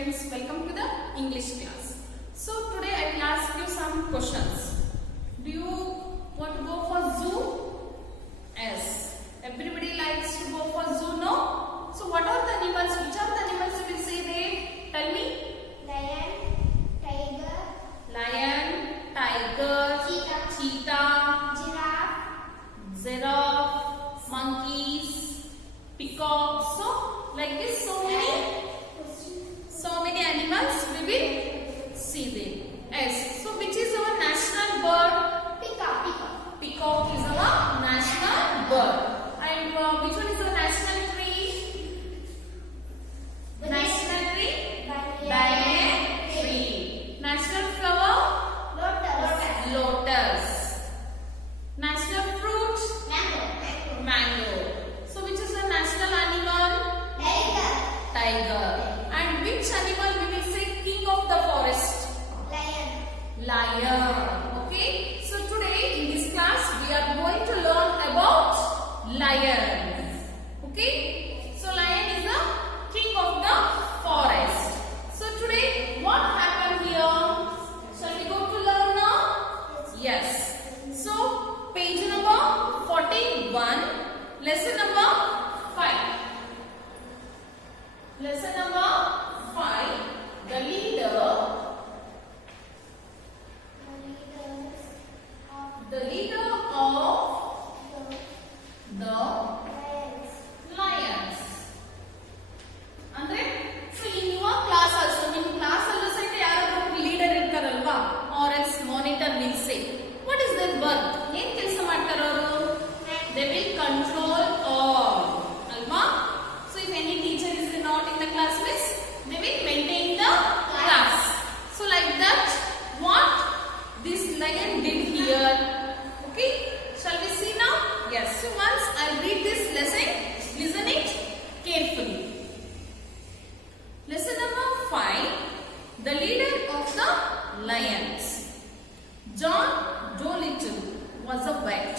students, welcome to the English class. So today I will ask you some questions. Do you want to go for zoo? Yes. Everybody likes to go for zoo, no? So what are the animals? Which are the animals you will see there? Tell me. Lion, tiger, cheetah, giraffe, giraffe, monkeys, peacock. So like this, so many animals we will see them. Yes. So which is our national bird? peacock. Peacock is our national bird. And which one is our national tree? National tree? Banyan tree. National flower? Lotus. National fruit? Mango. So which is the national animal? Tiger. And which animal we will say king of the forest? Lion. Okay. So today in this class we are going to learn about lion. Okay. So lion is the king of the forest. So today what happened here? Shall we go to learn now? Yes. So page number 41, lesson number 5. Lesson number 5. The leader of the lions. ಅಂದ್ರೆ so in your class also, in class allo site ಯಾರಾದರೂ leader ಇರ್ತಾರಲ್ವಾ, or else monitor will say what is their work? ಏನ್ ಕೆಲಸ ಮಾಡ್ತಾರೆ ಅವರು? They will control all, ಅಲ್ವಾ? So if any teacher is not in the class list, they will maintain the class. So like that, what this lion did here? Okay, shall we see now? Yes. So once I'll read this lesson, listen it carefully. Lesson number 5. The leader of the lions. John Dolittle was a vet.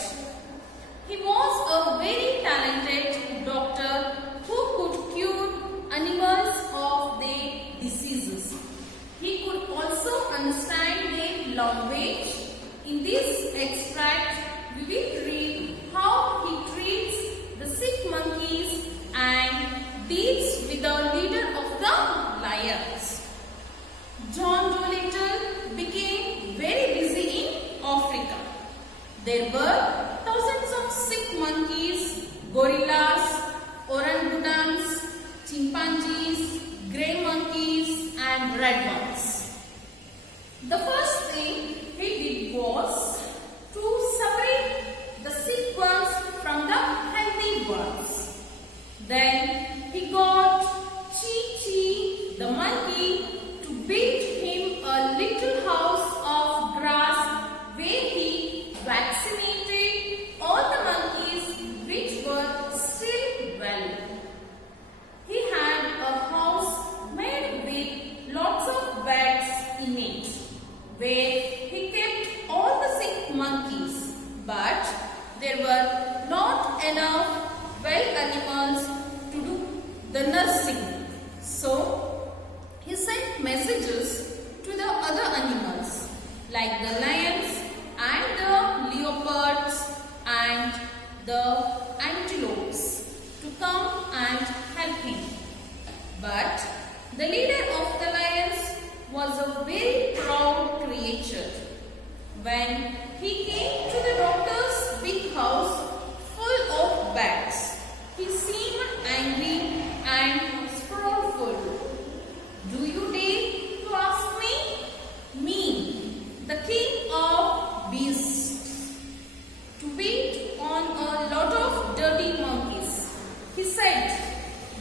He was a very talented doctor who could cure animals of their diseases. He could also understand their language. In this extract, we will read how he treats the sick monkeys and deals with the leader of the lions. John Dolittle became very busy in Africa. There were thousands of sick monkeys, gorillas, orangutans, chimpanzees, grey monkeys, and red ones. The first thing he did was to separate the sick ones from the healthy ones. Then he got Chi-Chi, the monkey, to build him a little house of grass where he vaccinated all the monkeys which were still well. He had a house made with lots of beds in it, where he kept all the sick monkeys, but there were not enough well animals to do the nursing. So he sent messages to the other animals like the lions and the leopards and the antelopes to come and help him. But the leader of the lions was a very proud creature. When he came to the doctor's big house full of beds, he seemed angry and sorrowful. Do you dare to ask me? Me, the king of beasts, to wait on a lot of dirty monkeys, he said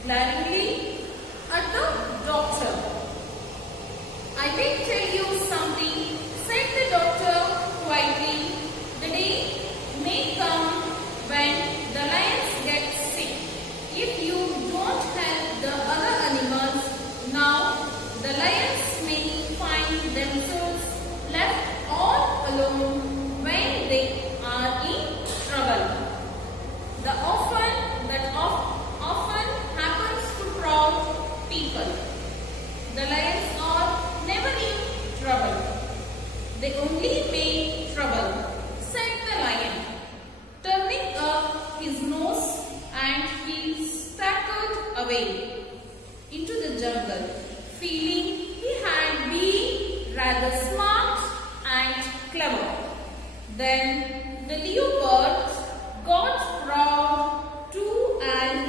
glaringly at the doctor. I will tell you something, said the doctor quietly. The day may come jungle, feeling he had been rather smart and clever. Then the leopard got proud too and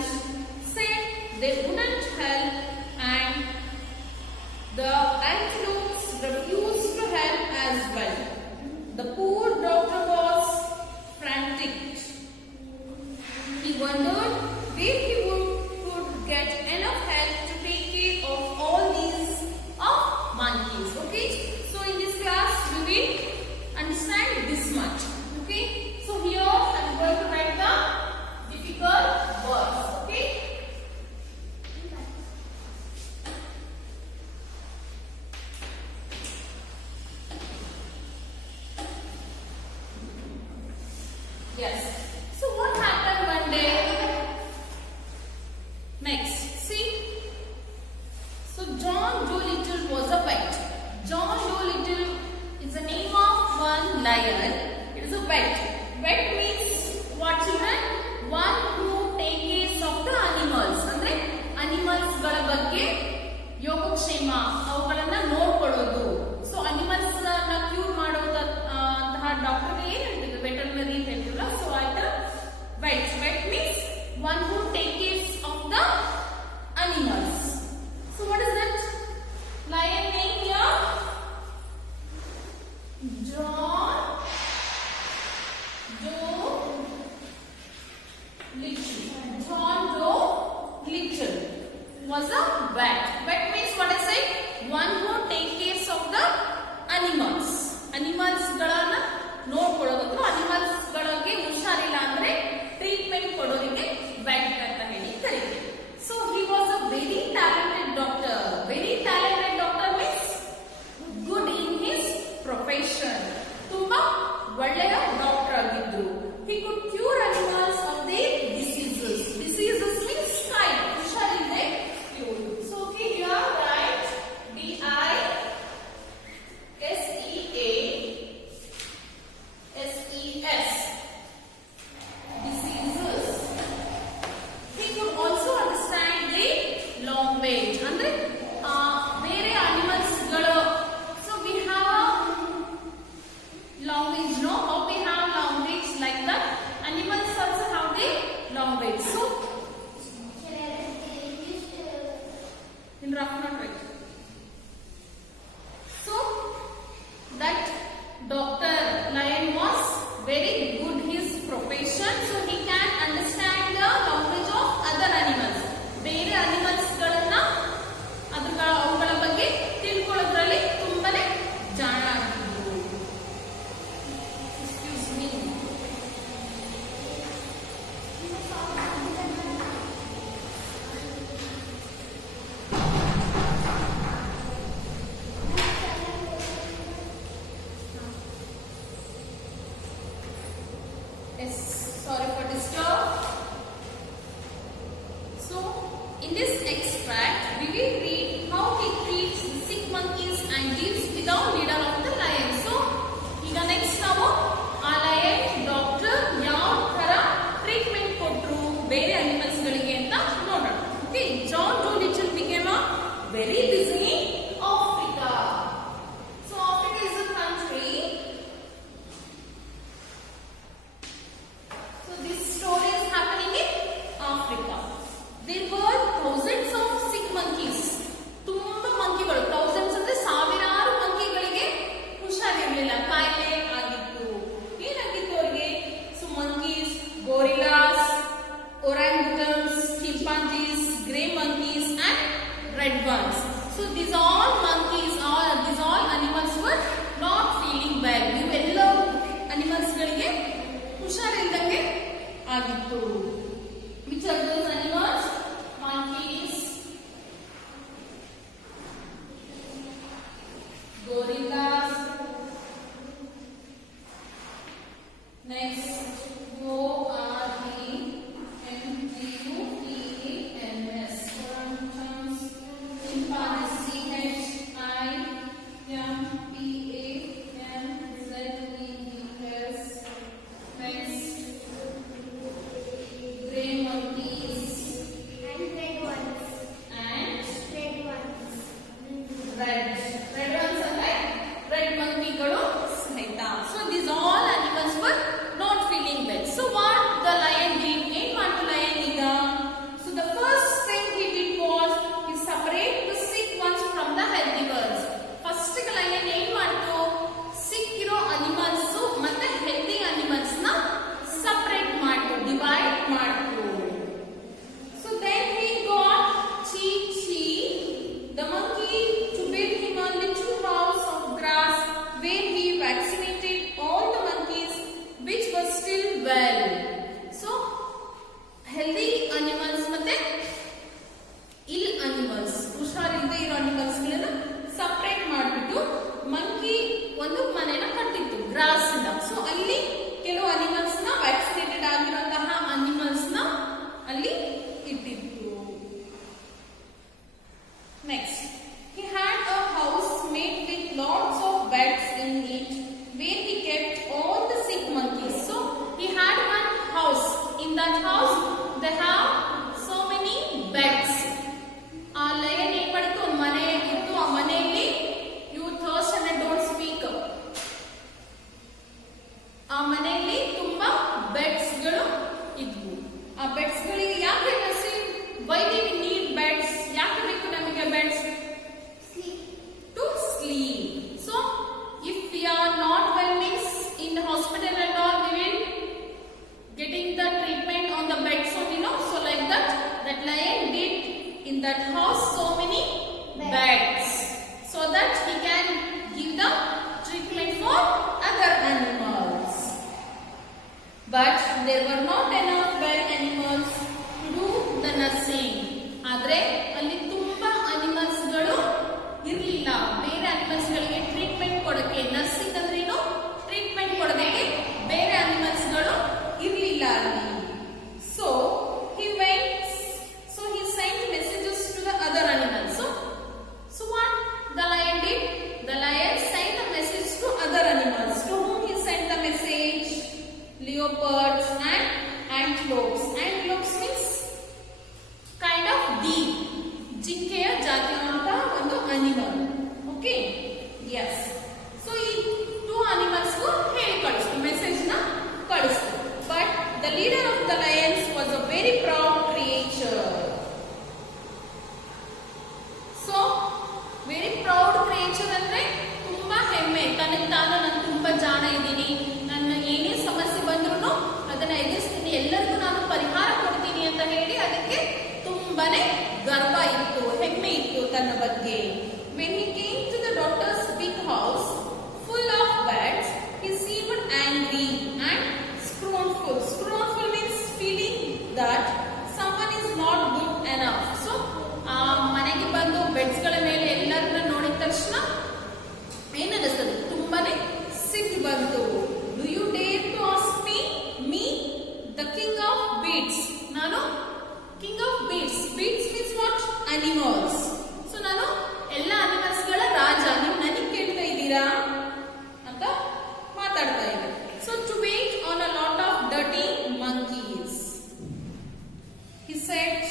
said they wouldn't help, and the antelopes refused to help as well. The poor doctor was frantic. He wondered where he could get enough help to take care of all these monkeys. Okay, so in this class we will understand this much. Okay, so here I am going to write the difficult words. Okay. Yes. So what happened one day? Next, see. So John Dolittle was a pet. John Dolittle is the name of one lion. It is a pet. Pet means what, children? One who takes care of the animals. ಅಂದ್ರೆ animals ಗಳ ಬಗ್ಗೆ ಯೋಗಕ್ಷೇಮ ಅವುಗಳನ್ನ ನೋಡ್ಕೊಳ್ಳೋದು. So animals ನ cure ಮಾಡುವಂತಹ doctor ಏನ್ ಹೇಳ್ತಿದ್ರು? ವೆಟರ್ನರಿ ಹೇಳ್ತಿದ್ರು. ಸೊ ಆಯ್ತಾ, vet. Vet means one who takes care of the animals. So what is that lion name here? John Doe Little. John Doe Little was a vet. Vet means what I said? One who takes care of the animals. Animals ಗಳನ್ನ ನೋಡ್ಕೊಳ್ಳೋದು. Animals ಗಳಿಗೆ ಹುಷಾರಿಲ್ಲ ಅಂದ್ರೆ treatment ಕೊಡೋರಿಗೆ vet ಅಂತ ಹೇಳಿ ಕರೀತೀವಿ. So he was a very talented doctor. Very talented doctor means good in his profession. ತುಂಬಾ ಒಳ್ಳೆಯ ಡಾಕ್ಟರ್ ಆಗಿದ್ರು. He could cure animals of their diseases. Diseases means kind. ಹುಷಾರಿಲ್ಲದೆ cure. So okay, here write DISEASES. Diseases. He could also understand the language. ಅಂದ್ರೆ ಬೇರೆ animals ಗಳು. So we have language, no? How we have language like that? Animals also have the language. So in rough note write. So that Dr. Lion was very good his profession. So he can understand the language of other animals. ಬೇರೆ animals ಗಳನ್ನ ಅವುಗಳ ಬಗ್ಗೆ ತಿಳ್ಕೊಳ್ಳೋದ್ರಲ್ಲಿ ತುಂಬಾನೇ ಜಾಣ ಆಗಿದ್ರು. Excuse me. Yes, sorry for disturb. So, in this extract, we will read how he treats the sick monkeys and gives without leader of the lion. So, ಈಗ next ನಾವು ಆ lion doctor ಯಾವ ತರ ಟ್ರೀಟ್ಮೆಂಟ್ ಕೊಟ್ರು ಬೇರೆ animals ಗಳಿಗೆ ಅಂತ ನೋಡೋಣ. Okay, John Dolittle became a very busy Africa. So, Africa is a country. So, this story is happening in Africa. There were thousands of sick monkeys. ತುಂಬಾ ಮಂಕಿಗಳು, thousands ಅಂದ್ರೆ ಸಾವಿರಾರು ಮಂಕಿಗಳಿಗೆ ಹುಷಾರಿರಲಿಲ್ಲ, ಕಾಯಿಲೆ ಆಗಿತ್ತು. ಏನಾಗಿತ್ತು ಅವರಿಗೆ? So monkeys, gorillas, orangutans, chimpanzees, grey monkeys and red ones. So these all monkeys, these all animals were not feeling well. ಇವೆಲ್ಲ animals ಗಳಿಗೆ ಹುಷಾರಿಲ್ದಂಗೆ ಆಗಿತ್ತು. Which are those animals? Monkeys, gorillas, next ORANGUTANS, orangutans, chimpanzees, CHIMPANZES, next grey monkeys, red ones ಅಂದ್ರೆ red ಮಂಕಿಗಳು ಸಹಿತ. So these all animals were not feeling well. So what the lion did? ಏನ್ ಮಾಡ್ತು lion ಈಗ? So the first thing he did was he separate the sick ones from the healthy ones. First lion ಏನ್ ಮಾಡ್ತು? ಸಿಕ್ ಇರೋ animals ಮತ್ತೆ healthy animals ನ separate ಮಾಡ್ತು, divide ಮಾಡ್ತು. So then he got Chi, the monkey, to build him a little house of grass where he vaccinated all the monkeys which were still well. So healthy animals ಮತ್ತೆ ill animals, ಹುಷಾರಿಲ್ಲದೆ ಇರೋ animals ಗಳನ್ನ separate ಮಾಡಿಬಿಟ್ಟು monkey ಒಂದು ಮನೆನ ಕಟ್ಟಿತ್ತು gross ಇಂದ. So ಅಲ್ಲಿ ಕೆಲವು animals ನ ವ್ಯಾಕ್ಸಿನೇಟೆಡ್ ಆಗಿರುವಂತಹ ಅನಿಮಲ್ಸ್ ನ ಅಲ್ಲಿ ಇಟ್ಟಿತ್ತು. Next, he had a house made with lots of beds in it where he kept all the sick monkeys. So he had one house. In that house they have so many beds. ಆ lion ಏನ್ ಮಾಡಿತ್ತು? ಒಂದು ಮನೆ ಇತ್ತು. ಆ ಮನೆಯಲ್ಲಿ you thirst and don't speak. ಆ ಮನೆಯಲ್ಲಿ ತುಂಬಾ ಬೆಡ್ಸ್ ಗಳು ಇದ್ವು. ಆ ಬೆಡ್ಸ್ ಗಳಿಗೆ ಯಾಕೆ why we need beds? ಯಾಕೆ ಬೇಕು ನಮಗೆ beds? Sleep. To sleep. So if we are not well means in the hospital and all, we will getting the treatment on the beds only, no? So like that lion did in that house so many beds so that he can give the treatment for other animals. But there were not enough well animals to do the nursing. ಆದ್ರೆ ಅಲ್ಲಿ ತುಂಬಾ animals ಗಳು ಇರಲಿಲ್ಲ. ಬೇರೆ animals ಗಳಿಗೆ treatment ಕೊಡಕ್ಕೆ, nursing ಅಂದ್ರೆ ಏನು, ಟ್ರೀಟ್ಮೆಂಟ್ ಕೊಡೋದಕ್ಕೆ ಬೇರೆ ಅನಿಮಲ್ಸ್ ಗಳು ಇರಲಿಲ್ಲ ಅಲ್ಲಿ. So he sent messages to the other animals. So what the lion did? The lion sent a message to other animals. To whom he sent the message? Leopards and antelopes. Antelopes means kind of deep, ಜಿಂಕೆಯ ಜಾತಿಯಾದಂತಹ ಒಂದು animal. Okay, yes. So ಈ two animals ಹೇಳಿ ಕಳಿಸ್ತು, message ನ ಕಳಿಸ್ತು. But the leader of the lions was a very proud creature. So very proud creature ಅಂದ್ರೆ ತುಂಬಾ ಹೆಮ್ಮೆ, ತನಗೆ ತಾನು ನಾನು ತುಂಬಾ ಜಾಣ ಇದ್ದೀನಿ, ನನ್ನ ಏನೇ ಸಮಸ್ಯೆ ಬಂದ್ರು ಅದನ್ನ ಎದುರಿಸ್ತೀನಿ, ಎಲ್ಲರಿಗೂ ನಾನು ಪರಿಹಾರ ಕೊಡ್ತೀನಿ ಅಂತ ಹೇಳಿ ಅದಕ್ಕೆ ತುಂಬಾನೇ ಗರ್ವ ಇತ್ತು, ಹೆಮ್ಮೆ ಇತ್ತು ತನ್ನ ಬಗ್ಗೆ. When he came to the doctor's big house full of beds, he seemed angry and scornful. Scornful means feeling that someone is not good enough. So ಆ ಮನೆಗೆ ಬಂದು ಬೆಡ್ಸ್ ಗಳ ಮೇಲೆ ಎಲ್ಲರನ್ನ ನೋಡಿದ ತಕ್ಷಣ ಏನನ್ನಿಸ್ತದೆ? ತುಂಬಾನೇ ಸಿಟ್ಟು ಬಂತು. Do you dare to ask me, the king of beasts? ನಾನು king of beasts. Beasts means what? Animals. So ನಾನು ಎಲ್ಲ ಅನಿಮಲ್ಸ್ ಗಳ ರಾಜ, ನೀವು ನನಗೆ ಕೇಳ್ತಾ ಇದ್ದೀರಾ ಅಂತ ಮಾತಾಡ್ತಾ ಇದೆ. So to wait on a lot of dirty monkeys, he said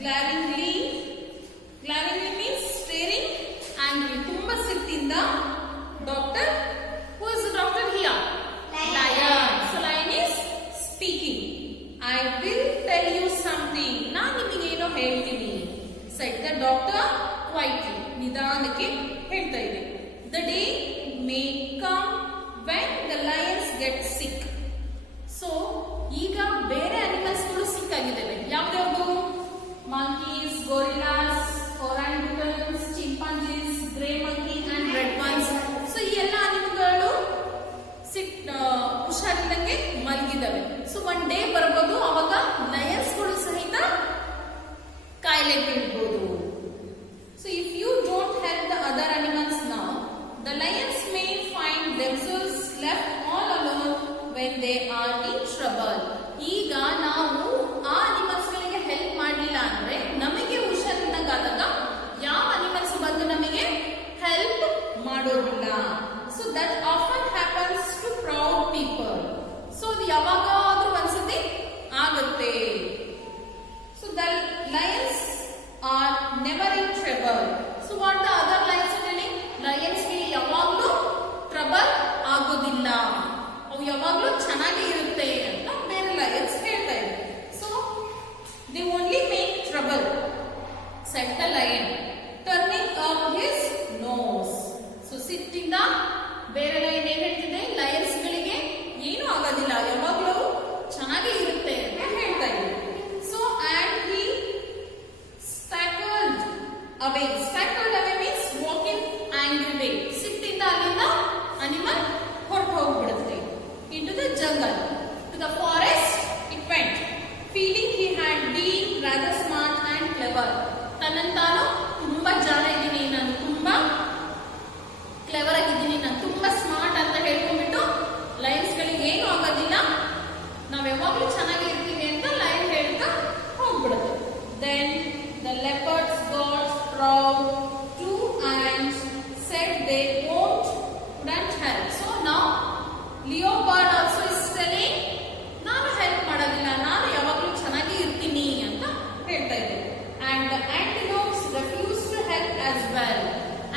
glaringly. Glaringly means staring angry. ತುಂಬಾ ಸಿಟ್ಟಿಂದ doctor, who is the doctor here? Lion. So lion is speaking. I will tell you something. ನಾನು ನಿಮಗೆ ಏನೋ ಹೇಳ್ತೀನಿ. Said the doctor quietly. ನಿಧಾನಕ್ಕೆ ಹೇಳ್ತಾ ಇದೆ. The day may come when the lions get sick. So ಈಗ ಬೇರೆ ಅನಿಮಲ್ಸ್ ಗಳು ಸಿಕ್ ಆಗಿದ್ದಾವೆ. ಯಾವ್ಯಾವುದು? Monkeys, gorillas, orangutans, chimpanzees, grey monkey and red ones. So ಈ ಎಲ್ಲ ಅನಿಮಲ್ಗಳು ಹುಷಾರಿಲ್ಲಂಗೆ ಮಲಗಿದಾವೆ. ಸೊ ಒನ್ ಡೇ ಬರ್ಬೋದು, ಅವಾಗ ಲಯನ್ಸ್ ಗಳು ಸಹಿತ ಕಾಯಿಲೆ ಬೀಳ್ಬೋದು. So if you don't help the other animals now, the lions may find themselves left all alone when they are in trouble. ಈಗ ನಾವು ಆ ಅನಿಮಲ್ಸ್ ಗಳಿಗೆ ಹೆಲ್ಪ್ ಮಾಡಲಿಲ್ಲ ಅಂದ್ರೆ ನಮಗೆ ಹುಷಾರಿಲ್ಲಂಗ ಲಿಯೋಪಾರ್ಡ್ ಆಲ್ಸೋ ಇಸ್ ಟೆಲಿಂಗ್ ನಾನು ಹೆಲ್ಪ್ ಮಾಡೋದಿಲ್ಲ, ನಾನು ಯಾವಾಗಲೂ ಚೆನ್ನಾಗಿ ಇರ್ತೀನಿ ಅಂತ ಹೇಳ್ತಾ ಇದ್ದಾರೆ. And antelopes refuse to help as well.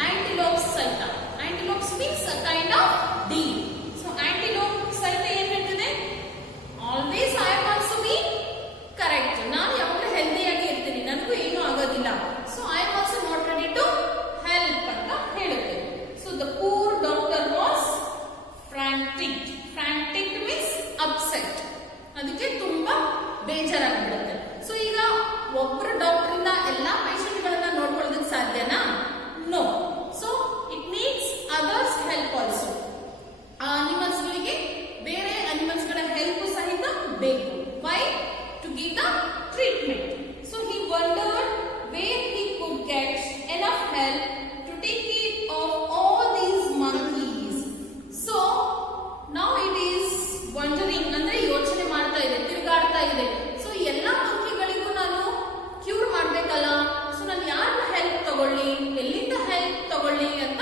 ಆಂಟಿಲೋಪ್ಸ್ ಸಹಿತ, antelope speaks a kind of deal. So antelope ಸಹಿತ ಏನ್ ಹೇಳ್ತಿದೆ, always I am also be correct, ನಾನು ಯಾವಾಗಲೂ ಹೆಲ್ದಿಯಾಗಿ ಇರ್ತೀನಿ, ನನಗೂ ಏನೂ ಆಗೋದಿಲ್ಲ, so I am also not ready to help ಅಂತ ಹೇಳುತ್ತೆ. So the poor doctor was frantic. Frantic means upset, ಅದಕ್ಕೆ ತುಂಬಾ ಬೇಜಾರಾಗ್ಬಿಡುತ್ತೆ. ಸೊ ಈಗ ಒಬ್ಬರು ಡಾಕ್ಟರ್ ಇಂದ ಎಲ್ಲಾ ಪೇಷಂಟ್ ಗಳನ್ನ ನೋಡ್ಕೊಳ್ಳೋದಕ್ಕೆ ಸಾಧ್ಯನಾ? No. So it needs others help also. ಆ ಅನಿಮಲ್ಸ್ ಗಳಿಗೆ ಬೇರೆ ಅನಿಮಲ್ಸ್ ಗಳ ಹೆಲ್ಪ್ ಸಹಿತ ಬೇಕು. Why? To give the treatment. So he wondered where he could get enough help to take care of all these monkeys. So now it is wondering, ಅಂದ್ರೆ ಯೋಚನೆ ಮಾಡ್ತಾ ಇದೆ, ತಿರುಗಾಡ್ತಾ ಇದೆ. ಸೊ ಎಲ್ಲಾ ಮಂಕಿಗಳಿಗೂ ನಾನು ಕ್ಯೂರ್ ಮಾಡ್ಬೇಕಲ್ಲ, ಸೊ ನಾನು ಯಾರನ್ನ ಹೆಲ್ಪ್ ತಗೊಳ್ಳಿ, ಎಲ್ಲಿಂದ ಹೆಲ್ಪ್ ತಗೊಳ್ಳಿ ಅಂತ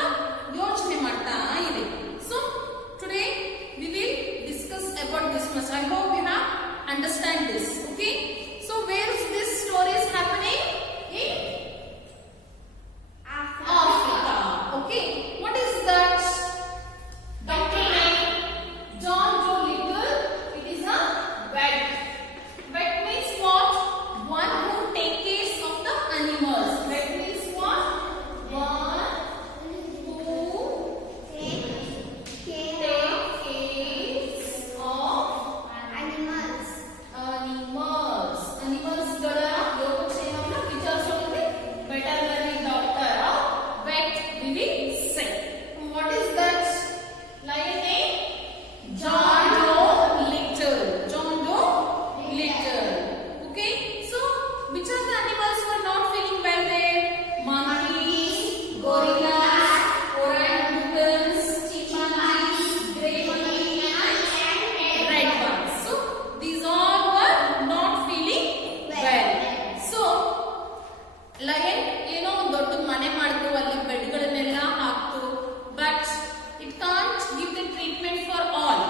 ಯೋಚನೆ ಮಾಡ್ತಾ ಇದೆ. So today we will discuss about this much. I hope you have understand this. Okay, so where is this story is happening? In Africa. Okay, what is that? Doctor name John Dolittle. It is a vet. Vet means what? One who take care of the animals. Vet means what? One who Take care take care of animals. animals. Animals ಗಳ ಯೋಗಕ್ಷೇಮವನ್ನು ವಿಚಾರಿಸೋದಕ್ಕೆ veterinary doctor or vet we will say. What is that lion name? John Doe Little. John Doe Little. Okay, so which of the animals were not feeling well there? Monkeys, gorillas, orangutans, chimpanzees, grey monkey and red ones. So these all were not feeling well. So lion ಏನೋ ದೊಡ್ಡ ಮನೆ ಮಾಡ್ತು, ಅಲ್ಲಿ ಬೆಡ್ಗಳನ್ನೆಲ್ಲ ಹಾಕ್ತು, but it can't give the treatment for all.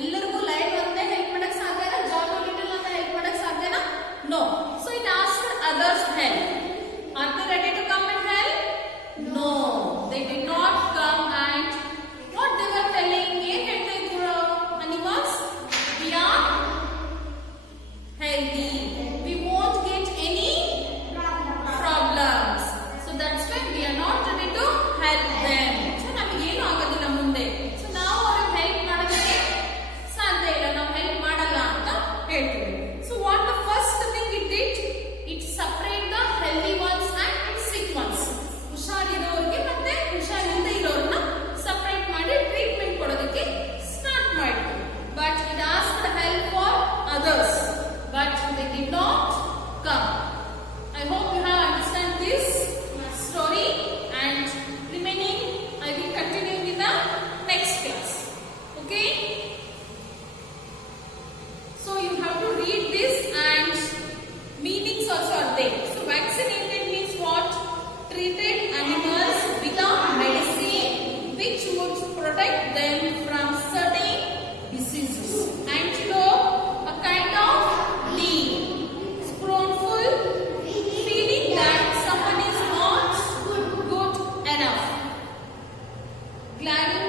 ಎಲ್ಲರಿಗೂ line ಒಂದೇ help ಮಾಡಕ್ ಸಾಧ್ಯನಾ? ಜಾನ್ ಲಿಟಲ್ ಅಂತ ಹೆಲ್ಪ್ ಮಾಡಕ್ ಸಾಧ್ಯನಾ? No. So it asked others help. Are they ready to come and help? No, they did not come. And what they were telling, ಏನ್ ಹೇಳ್ತಾ ಇದ್ರು animals? We are healthy, we won't get any problems, so that's why we are not ready to help them. So ನಮಗೆ ಏನು ಆಗೋದಿಲ್ಲ ಮುಂದೆ, so ನಾವು ಅವ್ರಿಗೆ help ಮಾಡೋದಕ್ಕೆ ಸಾಧ್ಯ ಇಲ್ಲ, ನಾವು ಹೆಲ್ಪ್ ಮಾಡಲ್ಲ ಅಂತ ಹೇಳ್ತೀವಿ. So what the first thing it did, it separate the healthy ones and sick ones. ಹುಷಾರಿರೋರಿಗೆ ಮತ್ತೆ ಹುಷಾರಿಲ್ಲದೆ ಇರೋರನ್ನ ಸಪರೇಟ್ ಮಾಡಿ ಟ್ರೀಟ್ಮೆಂಟ್ ಕೊಡೋದಕ್ಕೆ ಸ್ಟಾರ್ಟ್ ಮಾಡಿತು. But it asked help for others, but they did not come. I hope you have understand this story, and remaining I will continue with the next class. Okay, so you have to read this and meanings also are there. So vaccinated means what? Treated animals with a medicine which would protect them from certain diseases. Antidote, a kind of leaf, scornful feeling that someone is not good enough. Gladden